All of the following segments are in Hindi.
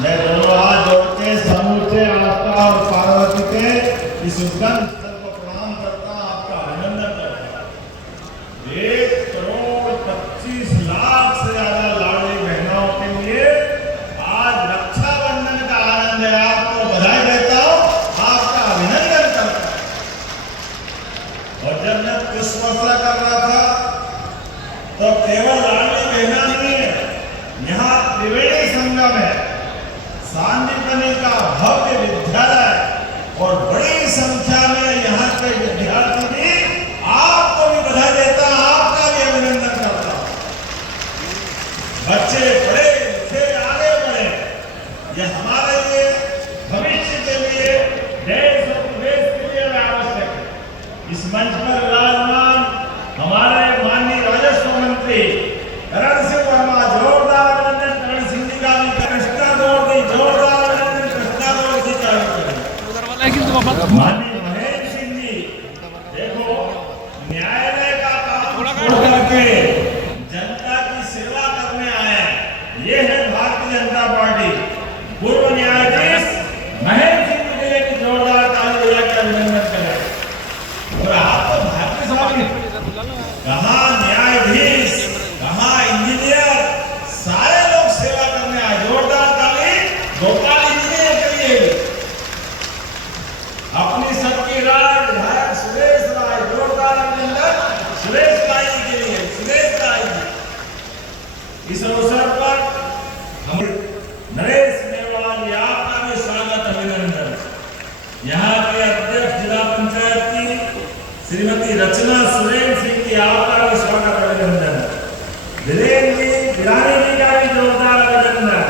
मैं दोनों हाथ जोड़ के समूचे आस्था और पार्वती के इस उद्गम स्थल को प्रणाम करता हूं, आपका अभिनंदन करता हूं। 1,25,00,000 से ज्यादा लाडली बहनों के लिए आज रक्षाबंधन का आनंद है। आपको बधाई देता हूं, आपका अभिनंदन करता हूं। और जब मैं पुष्प वर्षा कर रहा था तो केवल लाडली बहना नहीं है, यहाँ त्रिवेणी संगम है, सांदीपनि का भव्य विद्यालय और बड़ी संख्या में यहाँ के विद्यार्थी भी। आपको भी बधाई देता हूं, आपका भी अभिनंदन करता हूं। बच्चे पढ़े लिखे आगे बढ़े, ये हमारे लिए भविष्य के लिए देश और प्रदेश के लिए आवश्यक है। इस मंच पर विराजमान हमारे माननीय राजस्व मंत्री करण सिंह वर्मा, जोरदार अभिनंदन। करण सिंह जी का भी कृष्णा दौड़ दी, जोरदार अभिनंदन कृष्णा दौड़ जी का भी। माननीय महेंद्र सिंह जी, देखो न्यायालय का काम छोड़ करके जनता की सेवा करने आए हैं, ये है भारतीय जनता पार्टी। पूर्व न्यायाधीश महेंद्र सिंह जी के लिए भी जोरदार ताली बजा के अभिनंदन करें। और आप तो भारतीय स्वामी, कहाँ न्यायाधीश, कहाँ इंजीनियर, सारे लोग सेवा करने आए। जोरदार ताली गोपाल इंजीनियर के लिए। अपनी सबकी राय विधायक सुरेश राय, जोरदार अभिनंदन सुरेश राय जी के लिए। सुरेश राय जी, इस अवसर पर हम नरेश मेवाड़ जी, आपका भी स्वागत अभिनंदन। यहाँ के अध्यक्ष जिला पंचायत की श्रीमती रचना सुरेन सिंह जी, आपका भी स्वागत अभिनंदन। वीरेंद्र जी, वीरानी जी का भी जोरदार अभिनंदन।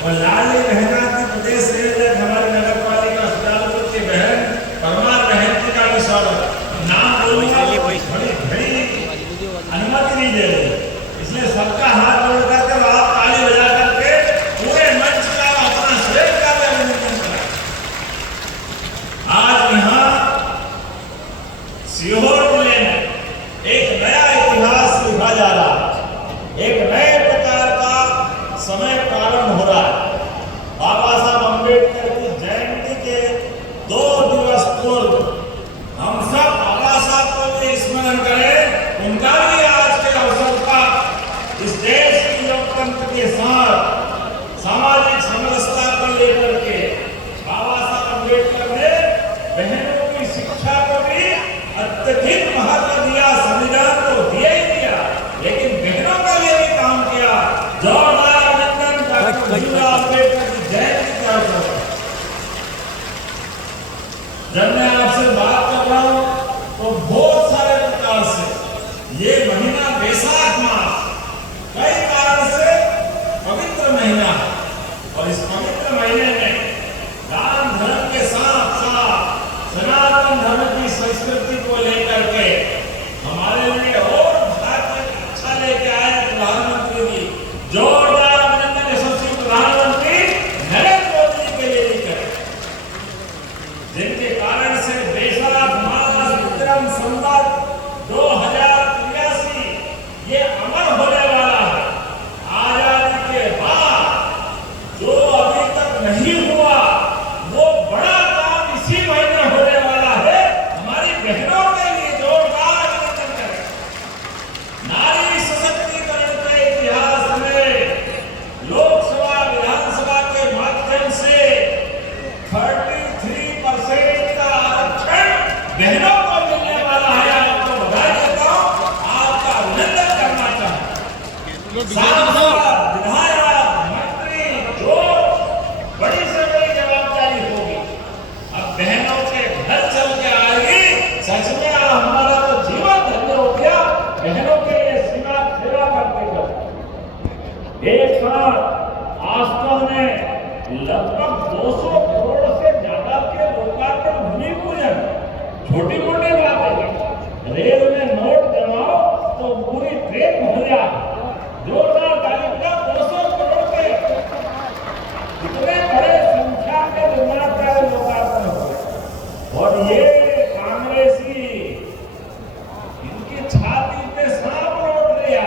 और लाडली बहना की प्रदेश रेलवे हमारी नगर पालिका सुजालपुर की बहन परमार बहन जी का भी स्वागत। नाम बोलूंगा बड़ी अनुमति नहीं दे रही, इसलिए सबका हाथ जोड़ करके आप ताली बजा करके पूरे मंच का अपना श्रेय का भी अभिनंदन करें। आज यहाँ सीहोर जिले में एक नया इतिहास लिखा जा रहा है, एक नए प्रकार का समय प्रारंभ हो रहा है। बाबा साहब अम्बेडकर की जयंती के 2 दिवस पूर्व हम सब बाबा साहब को भी स्मरण करें, उनका भी आज के अवसर पर इस देश के लोकतंत्र के साथ सामाजिक समरसता को लेकर के बाबा साहब अम्बेडकर ने बहनों की शिक्षा को भी अत्यधिक महत्व दिया। संविधान तो दिया ही दिया, लेकिन बहनों के लिए भी काम किया। जोरदार अभिनंदन डॉक्टर भीमराव अम्बेडकर की जयंती के अवसर पर। जब मैं आपसे बात कर रहा हूं तो बहुत सारे प्रकार से ये महीना बैसाख मास कई कारण से पवित्र महीना है, और इस पवित्र महीने में दान धर्म के साथ साथ सनातन धर्म की संस्कृति को लेकर के हमारे लिए और भारत अच्छा लेके आए प्रधानमंत्री जी। जोरदार अभिनंदन यशस्वी प्रधानमंत्री नरेंद्र मोदी जी के लिए भी करें, जिनके कारण से बैसाख मास विक्रम संवत 2083 ये अमर होने वाला है। आजादी के बाद जो अभी तक नहीं हुआ वो बड़ा काम इसी महीने होने वाला है। हमारी बहनों के लिए जोरदार अभिनंदन करें। नारी सशक्तिकरण के इतिहास में लोकसभा विधानसभा के माध्यम से 33% का आरक्षण बहनों को मिलने वाला है। आपको बधाई देता हूं, आपका अभिनंदन करना चाहता हूं। विधायक मंत्री जो बड़ी से बड़ी जवाबदारी होगी, अब बहनों के घर चल के आएगी। सच में हमारा तो जीवन धन्य हो गया, बहनों के लिए सेवा करते करते। एक साथ आज तो हमने लगभग 200 करोड़ से ज्यादा के लोकार्पण भूमि पूजन, छोटी मोटी बातें हैं। रेल में नोट जमाओ तो पूरी ट्रेन भर जाए। जोरदार ताली बजाओ। 200 करोड़ के इतने बड़े संख्या के निर्माण कार्य लोकार्पण हुए, और ये कांग्रेसी इनकी छाती पे सांप रोट दिया।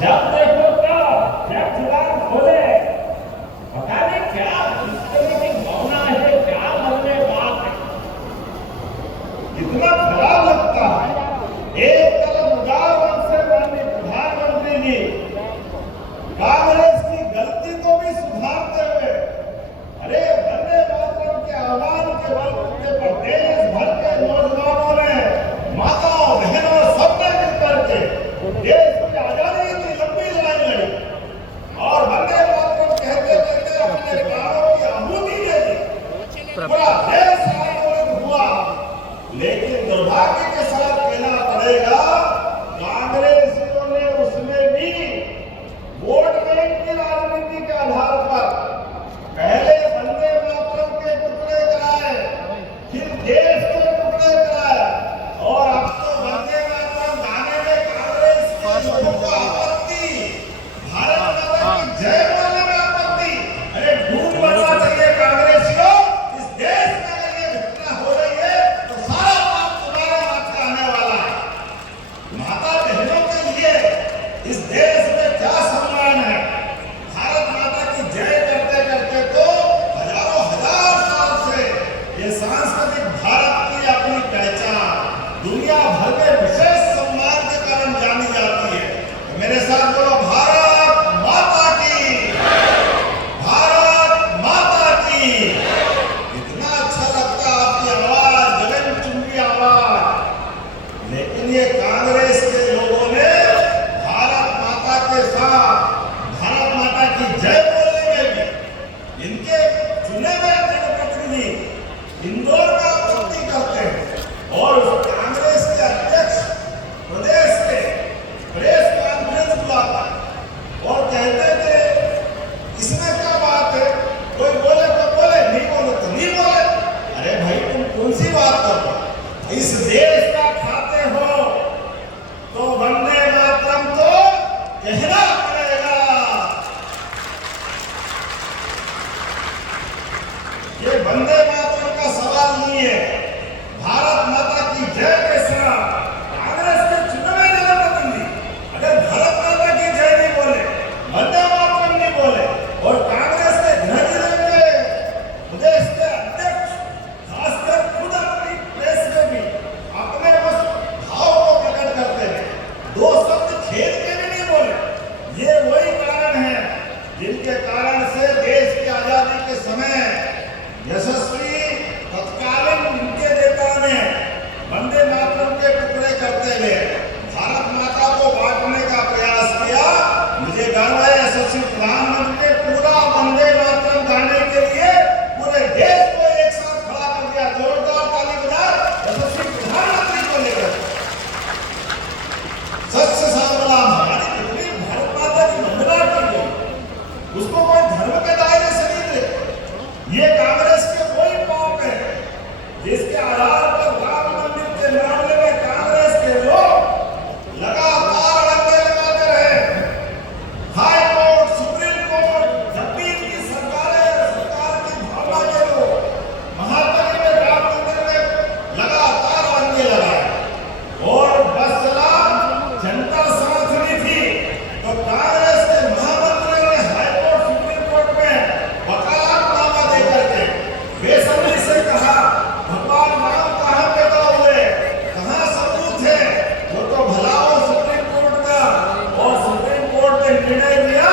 जब देखो तब जब जुबान खोले क्या सम्मान है। भारत माता की जय करते करते तो हजारों हजार साल से ये सांस्कृतिक भारत की अपनी पहचान दुनिया भर में विशेष सम्मान के कारण जानी जाती है। तो मेरे साथ बोलो भारत माता की, भारत माता की। इतना अच्छा लगता आपकी आवाज, गगनचुंबी आवाज। लेकिन ये कांग्रेस के लोगों ने भारत माता के साथ भारत माता की जय बोलने में भी इनके चुने हुए जनप्रतिनिधि इंदौर में आपत्ति करते हैं और उस कांग्रेस के अध्यक्ष प्रदेश के प्रेस कॉन्फ्रेंस बुलाता है और कहते थे इसमें क्या बात है, कोई बोले तो बोले, नहीं बोले तो नहीं बोले। अरे भाई तुम कौन सी बात कर रहे हो? इस देश का खाते हो तो वंदे मातरम तो कहना पड़ेगा। ये वंदे मातरम का सवाल नहीं है। भारत माता की जय के साथ कांग्रेस के चुने हुए जनप्रतिनिधि अगर भारत माता की जय नहीं बोले, वंदे मातरम नहीं बोले और कांग्रेस के गृह जिले के प्रदेश के अध्यक्ष खासकर खुद अपनी प्रेस में भी अपने उस भाव को प्रकट करते हैं, दो शब्द खेद के भी नहीं बोले। ये वही कारण है जिनके कारण से देश की आजादी के समय यशस्वी तत्कालीन उनके नेता ने वंदे मातरम के टुकड़े करते हुए भारत माता को बांटने का प्रयास किया। मुझे गर्व है यशस्वी प्रधानमंत्री ने पूरा वंदे मातरम गाने के लिए पूरे देश को एक साथ खड़ा कर दिया। जोरदार ताली बजाओ यशस्वी प्रधानमंत्री को लेकर। सच से सावधान हमारी कितनी भारत माता की वंदना की गई, उसको कोई धर्म के दायरे से नहीं दे। ये कांग्रेस के कोई पाप है जिसके आधार पर राम मंदिर के मामले में कांग्रेस के लोग लगातार अड़ंगे लगाते रहे। हाई कोर्ट, सुप्रीम कोर्ट, जब भी इनकी सरकार की भावना के लोग महात्मा में राम मंदिर में लगातार अड़ंगे लगाए और बस चला, जनता साथ नहीं थी तो कांग्रेस के महामंत्री ने हाई कोर्ट, सुप्रीम कोर्ट में वकालतनामा देकर के बेसब्री से कहा भगवान राम कहाँ पैदा हुए, कहाँ सबूत है। वो तो भला हो सुप्रीम कोर्ट का और सुप्रीम कोर्ट ने निर्णय दिया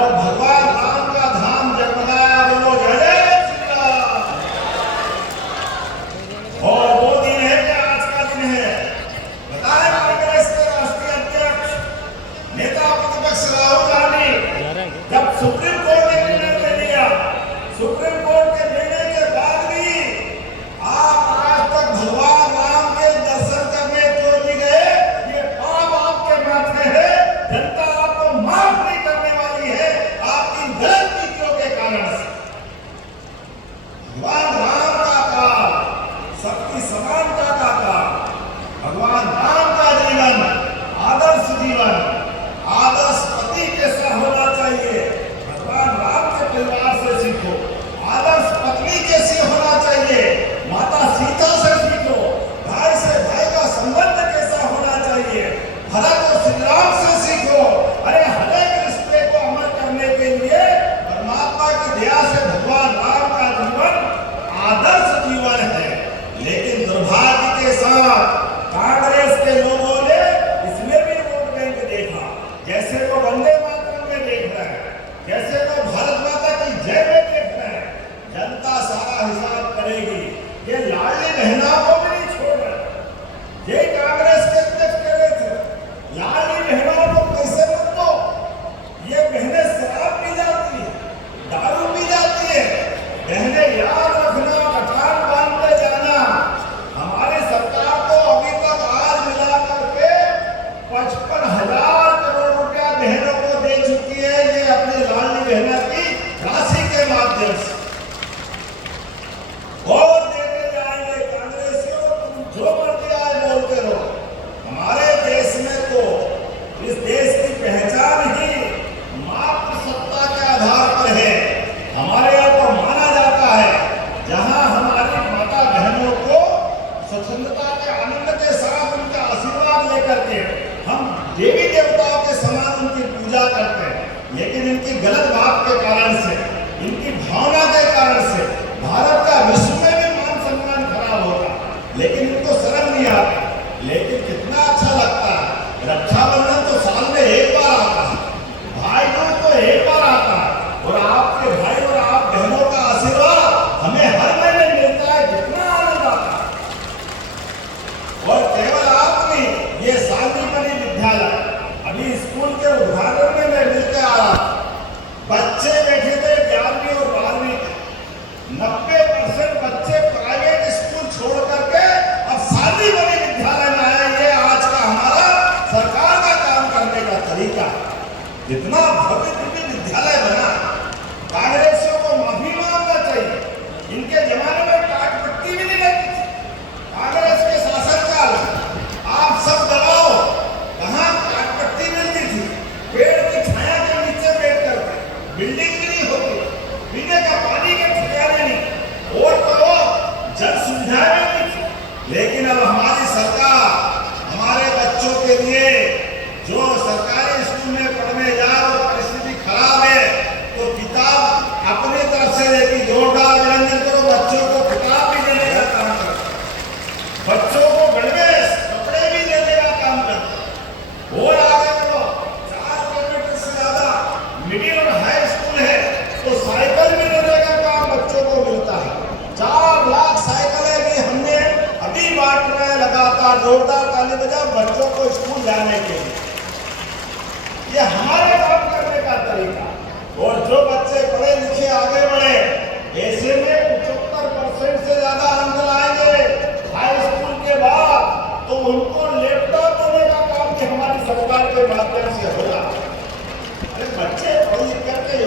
और भगवान राम का धाम जगमगाया। बोलो जय श्री राम। और वो दिन है कि आज का दिन है। बताए कांग्रेस के राष्ट्रीय अध्यक्ष नेता प्रतिपक्ष राहुल गांधी जब सुप्रीम कोर्ट ने निर्णय ले लिया, सुप्रीम कोर्ट के निर्णय के बाद भी आप आज तक भगवान राम के दर्शन करने क्यों नहीं गए? ये पाप आपके माथे है। जनता आपको माफ नहीं करने वाली पूजा करते हैं, लेकिन इनकी गलत बात के कारण से, इनकी भावना के कारण से भारत का विश्व में भी मान सम्मान खराब होता, लेकिन इनको शर्म नहीं आता। लेकिन कितना अच्छा लगता है, रक्षाबंधन तो साल में एक बार आता है, भाई दूज तो एक बार आता है, और आपके भाई और आप बहनों का आशीर्वाद हमें हर महीने मिलता है, कितना आनंद आता है। और केवल आप नहीं, ये शांतिमणि विद्यालय अभी स्कूल के उद्घाटन में मैं मिलकर आ रहा, बच्चे बैठे थे 11वीं और 12वीं के, 90% बच्चे प्राइवेट स्कूल छोड़ करके अब शांतिमणि विद्यालय में आए। ये आज का हमारा सरकार का काम करने का तरीका, इतना भव्य दिव्य विद्यालय बना। कांग्रेसियों को माफी मांगना चाहिए, इनके जमाने में टाट पट्टी भी नहीं लगती थी। कांग्रेस के शासनकाल आप सब दबाओ, कहाँ टाट पट्टी मिलती थी, पेड़ की छाया के नीचे बैठ करके, बिल्डिंग भी नहीं होती, पीने का पानी के ठिकाने नहीं, और तो जन सुविधाएं भी नहीं थी। लेकिन अब हमारी सरकार हमारे बच्चों के लिए जो सरकारी स्कूल में पढ़ने जा रहे हो, परिस्थिति खराब है, तो किताब अपनी तरफ से देती, जोरदार अभिनंदन करो, बच्चों को किताब भी देने का काम करते, बच्चों को गणवेश कपड़े भी देने का काम करते। और आगे बढ़ो, 4 किलोमीटर से ज्यादा मिडिल और हाई स्कूल है, तो साइकिल भी देने का काम बच्चों को मिलता है। 4 लाख साइकिलें भी हमने अभी बांट रहे हैं लगातार, जोरदार ताली बजाओ बच्चों को स्कूल जाने के लिए। ये हमारे काम करने का तरीका। और जो बच्चे पढ़े लिखे आगे बढ़े, ऐसे में 75% से ज्यादा अंक लाएंगे हाई स्कूल के बाद, तो उनको लैपटॉप देने का काम भी हमारी सरकार के माध्यम से होगा। अरे बच्चे पढ़ लिख करके